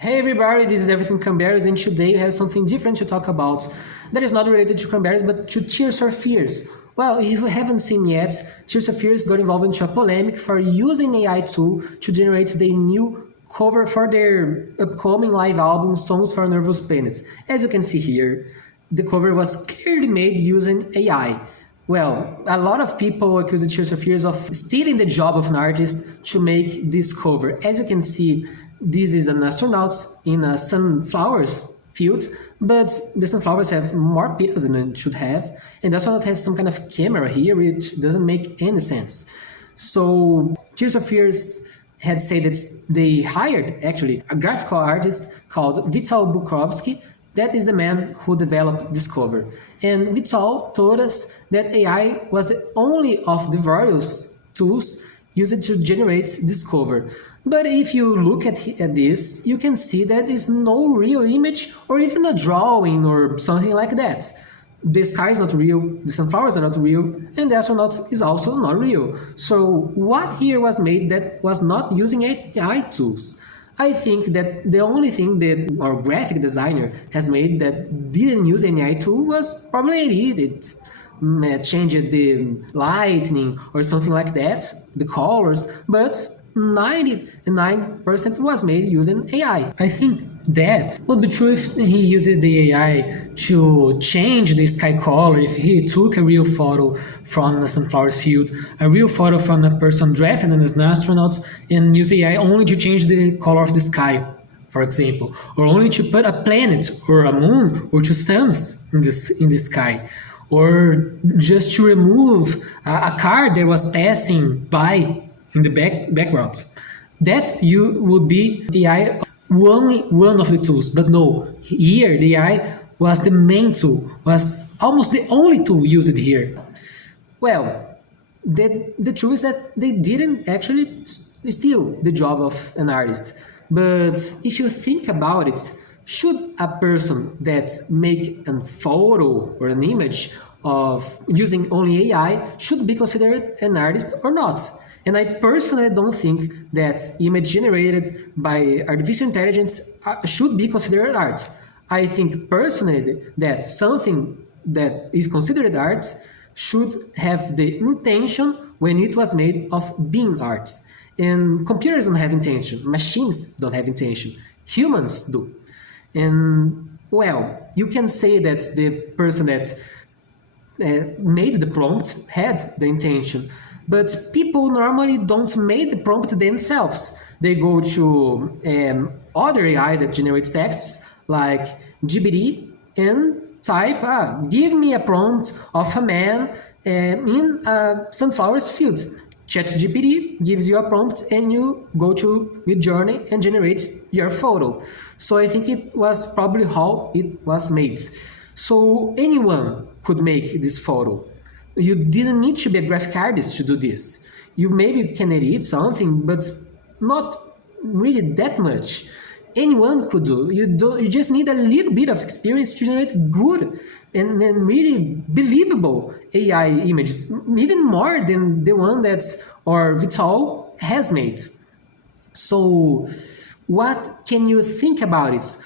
Hey everybody, this is Everything Cranberries, and today we have something different to talk about that is not related to cranberries but to Tears for Fears. Well, if you haven't seen yet, Tears for Fears got involved into a polemic for using AI tool to generate the new cover for their upcoming live album Songs for Nervous Planet. As you can see here, the cover was clearly made using AI. Well, a lot of people accuse the Tears for Fears of stealing the job of an artist to make this cover. As you can see, this is an astronaut in a sunflowers field, but the sunflowers have more petals than it should have, and the astronaut has some kind of camera here which doesn't make any sense. So Tears for Fears had said that they hired actually a graphical artist called Vital Bukovsky. That is the man who developed this cover. And Vital told us that AI was the only of the various tools used to generate this cover. But if you look at this, you can see that is no real image or even a drawing or something like that. The sky is not real, the sunflowers are not real, and the astronaut is also not real. So what here was made that was not using AI tools? I think that the only thing that our graphic designer has made that didn't use any AI tool was probably edit it, changed the lighting or something like that, the colors, but 99% was made using AI. I think that would be true if he used the AI to change the sky color, if he took a real photo from the sunflower field, a real photo from a person dressed as an astronaut, and use AI only to change the color of the sky, for example, or only to put a planet or a moon or two suns in the sky, or just to remove a car that was passing by in the background. That you would be AI only one of the tools, but no, here the AI was the main tool, was almost the only tool used here. Well, the truth is that they didn't actually steal the job of an artist. But if you think about it, should a person that make a photo or an image of using only AI should be considered an artist or not? And I personally don't think that image generated by artificial intelligence should be considered art. I think personally that something that is considered art should have the intention when it was made of being art. And computers don't have intention, machines don't have intention, humans do. And well, you can say that the person that made the prompt had the intention, but people normally don't make the prompt themselves. They go to other AIs that generates texts like GPT and type, give me a prompt of a man in a sunflowers field. ChatGPT gives you a prompt and you go to Midjourney and generates your photo. So I think it was probably how it was made. So anyone could make this photo. You didn't need to be a graphic artist to do this. You maybe can edit something, but not really that much. Anyone could do. You just need a little bit of experience to generate good and really believable AI images, even more than the one that our Vital has made. So what can you think about it?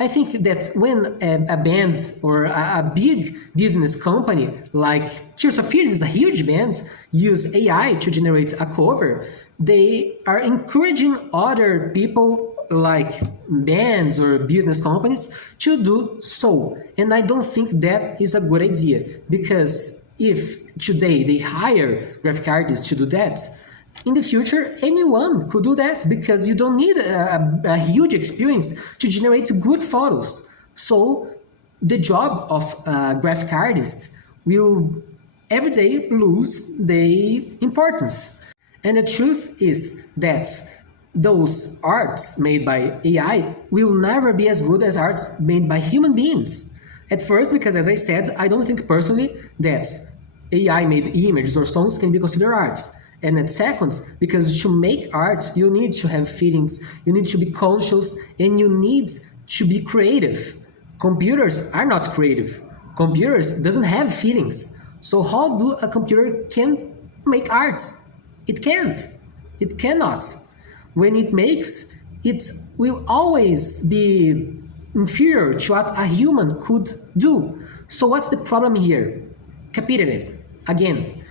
I think that when a band or a big business company like Tears for Fears is a huge band use AI to generate a cover, they are encouraging other people like bands or business companies to do so. And I don't think that is a good idea, because if today they hire graphic artists to do that, in the future, anyone could do that, because you don't need a huge experience to generate good photos. So the job of a graphic artist will every day lose the importance. And the truth is that those arts made by AI will never be as good as arts made by human beings. At first, because as I said, I don't think personally that AI made images or songs can be considered arts. And at second, because to make art, you need to have feelings, you need to be conscious, and you need to be creative. Computers are not creative. Computers doesn't have feelings. So how do a computer can make art? It can't. It cannot. When it makes, it will always be inferior to what a human could do. So what's the problem here? Capitalism. Again,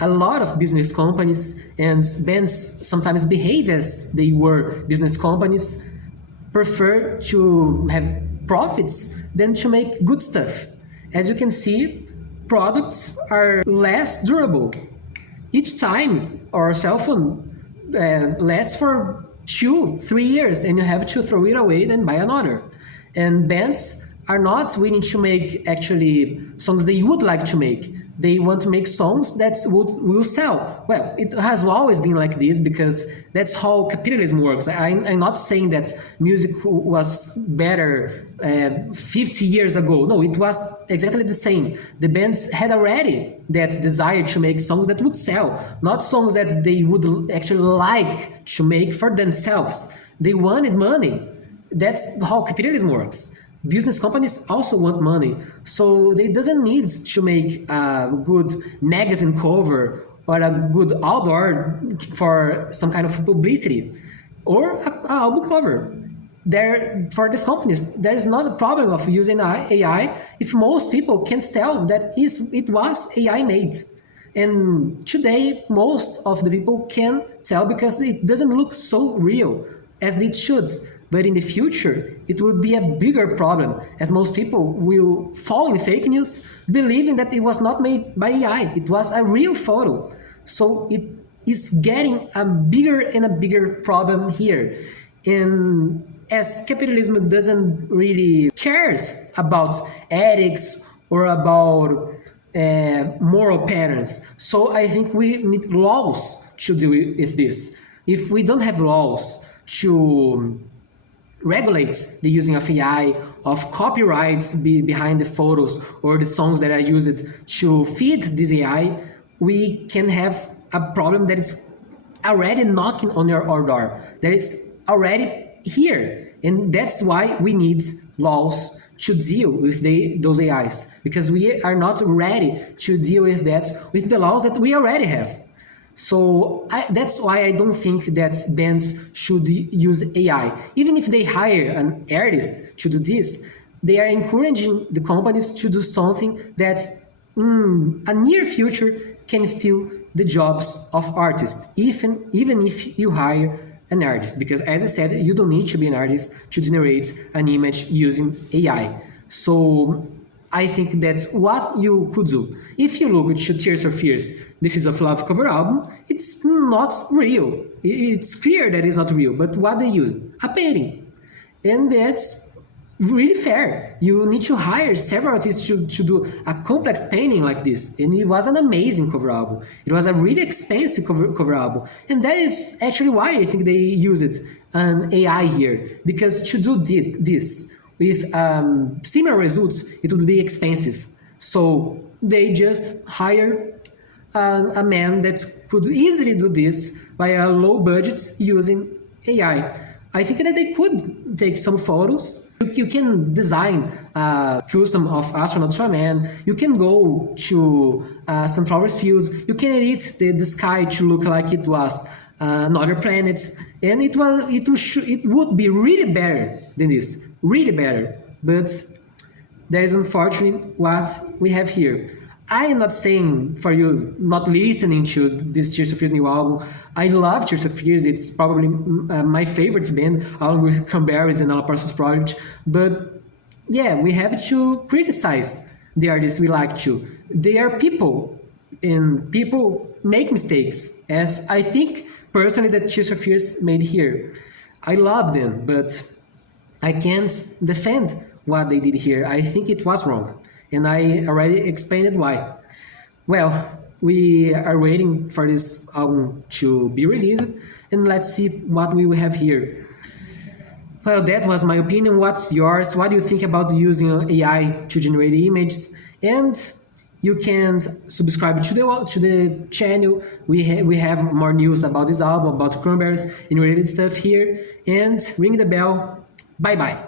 a lot of business companies and bands sometimes behave as they were business companies, prefer to have profits than to make good stuff. As you can see, products are less durable. Each time our cell phone lasts for 2-3 years and you have to throw it away and buy another. And bands are not willing to make actually songs they would like to make. They want to make songs that will sell. Well, it has always been like this because that's how capitalism works. I'm not saying that music was better 50 years ago. No, it was exactly the same. The bands had already that desire to make songs that would sell, not songs that they would actually like to make for themselves. They wanted money. That's how capitalism works. Business companies also want money, so they doesn't need to make a good magazine cover or a good outdoor for some kind of publicity or a album cover. There, for these companies, there is not a problem of using AI if most people can tell that it was AI made. And today, most of the people can tell because it doesn't look so real as it should. But in the future, it will be a bigger problem, as most people will fall in fake news, believing that it was not made by AI, it was a real photo. So it is getting a bigger and a bigger problem here. And as capitalism doesn't really cares about ethics or about moral patterns, so I think we need laws to deal with this. If we don't have laws to regulates the using of AI, of copyrights behind the photos or the songs that are used to feed this AI, we can have a problem that is already knocking on our door. That is already here. And that's why we need laws to deal with those AIs, because we are not ready to deal with that with the laws that we already have. So that's why I don't think that bands should use AI. Even if they hire an artist to do this, they are encouraging the companies to do something that in a near future can steal the jobs of artists, even if you hire an artist. Because as I said, you don't need to be an artist to generate an image using AI. So I think that's what you could do. If you look to Tears for Fears, This Is of Love cover album, it's not real. It's clear that it's not real, but what they used? A painting. And that's really fair. You need to hire several artists to do a complex painting like this. And it was an amazing cover album. It was a really expensive cover album. And that is actually why I think they used an AI here. Because to do this with similar results, it would be expensive. So they just hire a man that could easily do this by a low budget using AI. I think that they could take some photos. You can design a custom of astronauts for a man. You can go to sunflower fields. You can edit the sky to look like it was another planet, and it would be really better than this, really better. But that is unfortunately what we have here. I am not saying for you not listening to this Tears for Fears new album. I love Tears for Fears. It's probably my favorite band, along with Cranberries and Alan Parsons Project. But yeah, we have to criticize the artists we like to. They are people, and people make mistakes, as I think personally that Tears for Fears made here. I love them, but I can't defend what they did here. I think it was wrong. And I already explained why. Well, we are waiting for this album to be released, and let's see what we will have here. Well, that was my opinion. What's yours? What do you think about using AI to generate images? And you can subscribe to the channel. We have more news about this album, about Cranberries and related stuff here. And ring the bell. Bye bye.